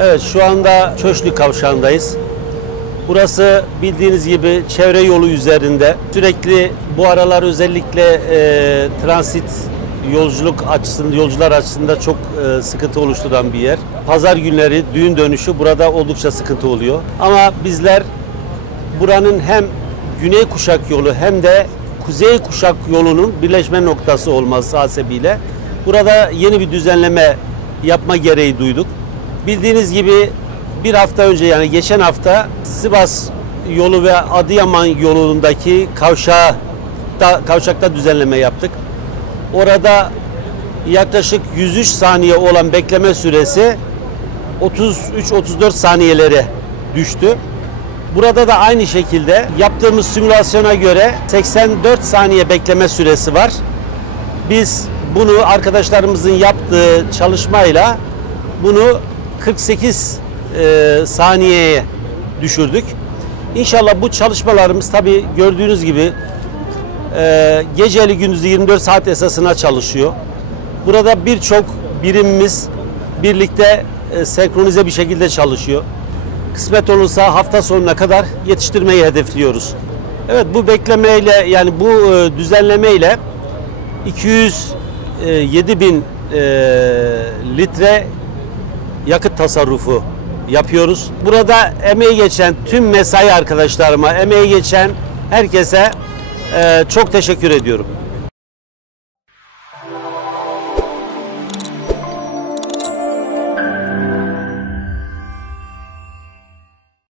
Evet, şu anda Çöşlü Kavşağı'ndayız. Burası bildiğiniz gibi çevre yolu üzerinde. Sürekli bu aralar özellikle transit yolcular açısından çok sıkıntı oluşturan bir yer. Pazar günleri düğün dönüşü burada oldukça sıkıntı oluyor. Ama bizler buranın hem Güney Kuşak yolu hem de Kuzey Kuşak yolunun birleşme noktası olması hasebiyle burada yeni bir düzenleme yapma gereği duyduk. Bildiğiniz gibi bir hafta önce, yani geçen hafta Sivas yolu ve Adıyaman yolundaki kavşakta düzenleme yaptık. Orada yaklaşık 103 saniye olan bekleme süresi 33-34 saniyelere düştü. Burada da aynı şekilde yaptığımız simülasyona göre 84 saniye bekleme süresi var. Biz bunu arkadaşlarımızın yaptığı çalışmayla bunu 48 saniyeye düşürdük. İnşallah bu çalışmalarımız, tabii gördüğünüz gibi geceli gündüzü 24 saat esasına çalışıyor. Burada birçok birimimiz birlikte senkronize bir şekilde çalışıyor. Kısmet olursa hafta sonuna kadar yetiştirmeyi hedefliyoruz. Evet, bu beklemeyle, yani bu düzenlemeyle 207 bin litre yakıt tasarrufu yapıyoruz. Burada emeği geçen tüm mesai arkadaşlarıma, emeği geçen herkese çok teşekkür ediyorum.